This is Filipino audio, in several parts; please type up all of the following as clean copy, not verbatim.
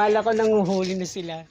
Akala ko nanguhuli na sila.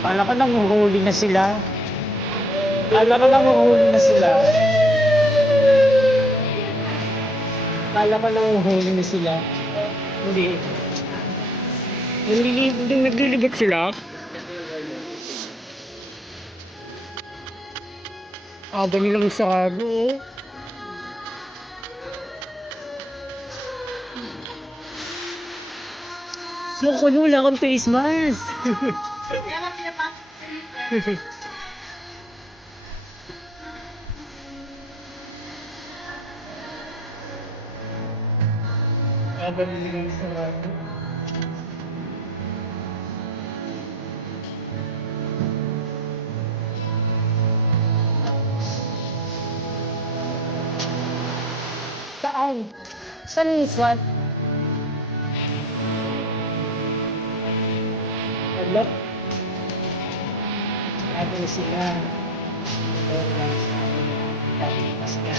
Akala ko nanguhuli na sila. Akala ko nanguhuli na sila. Akala ko nanguhuli na sila. Hindi. Naglilibat sila. Aba nilang sarado eh. So, kung wala kang face mask. Aba nilang sarado. Saan? Saan yung SWAT? Wala. Sabi na sila. Wala. Sabi na sila.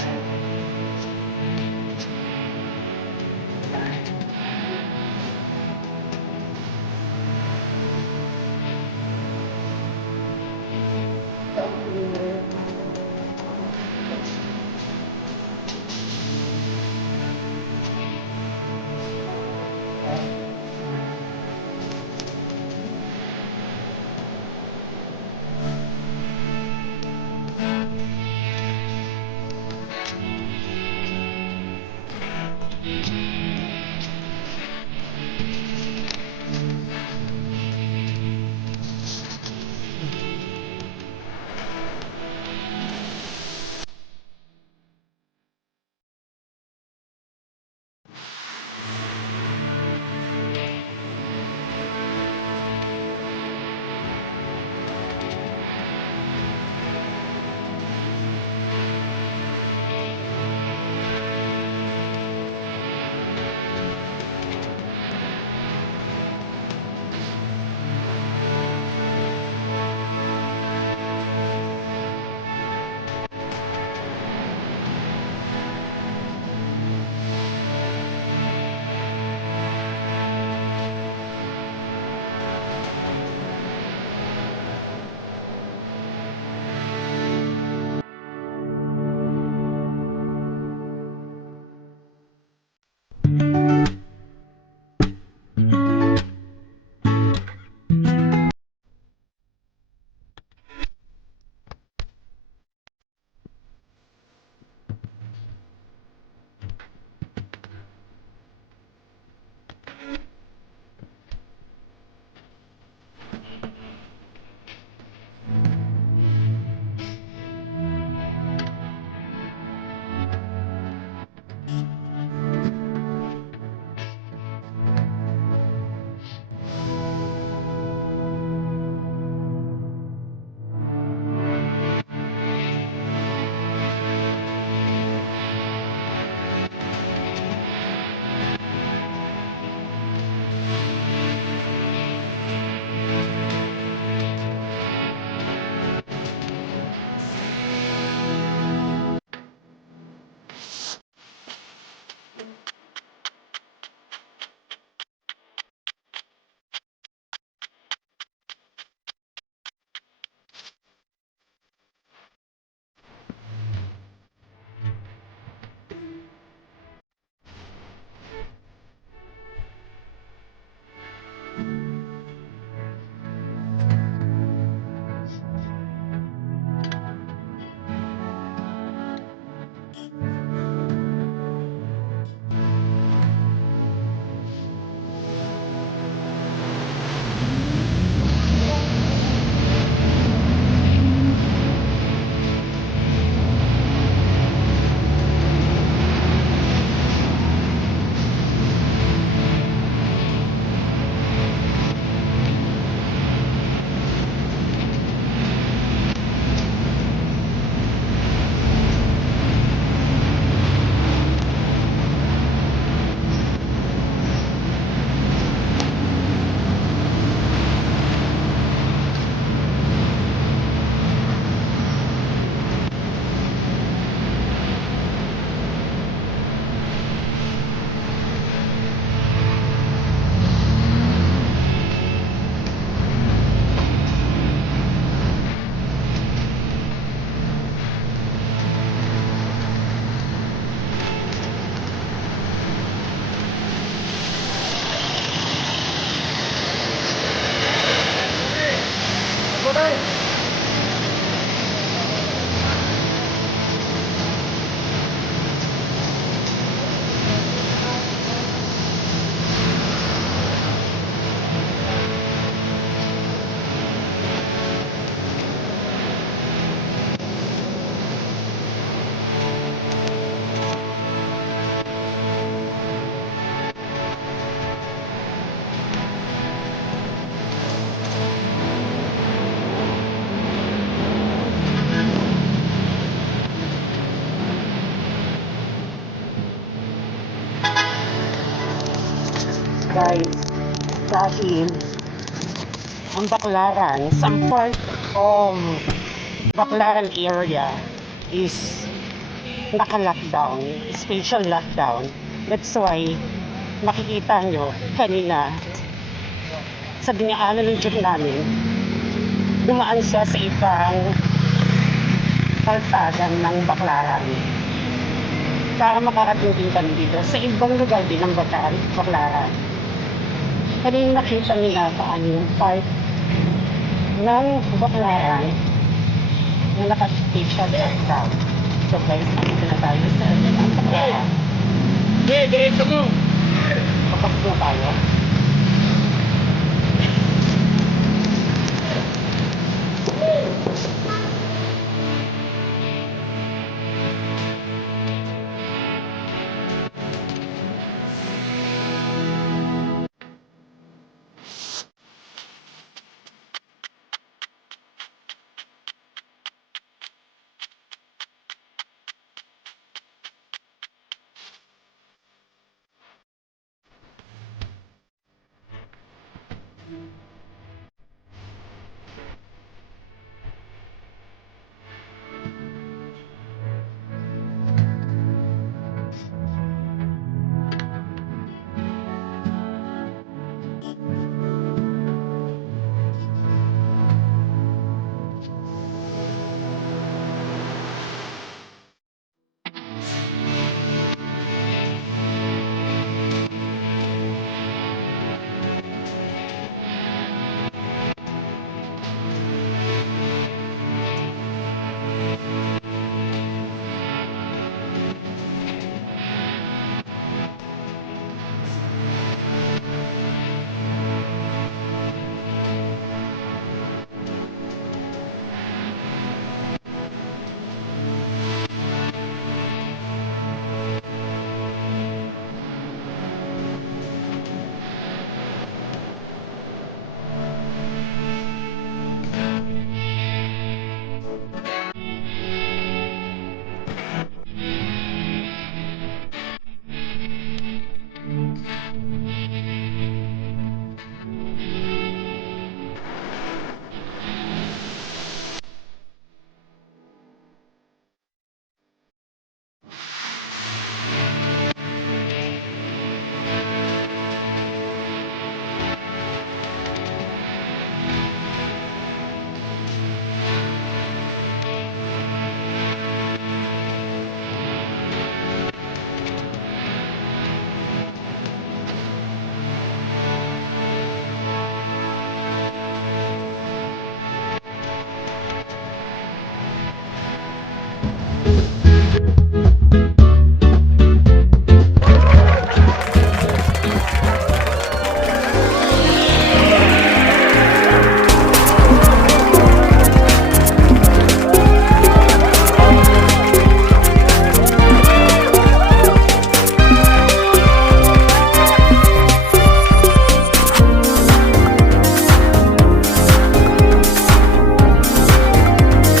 Guys, dahil ang Baclaran, some part of Baclaran area is naka-lockdown, special lockdown. That's why makikita nyo kanina sa dinaanan ng jeep namin, dumaan siya sa ibang kalsada ng Baclaran para makarating din kami dito sa ibang lugar din ng Baclaran. Kanina nakita nila paano yung part ng Baclaran na naka-special lockdown. So guys, andito na tayo sa Baclaran. Diretso mo! Kapag po tayo.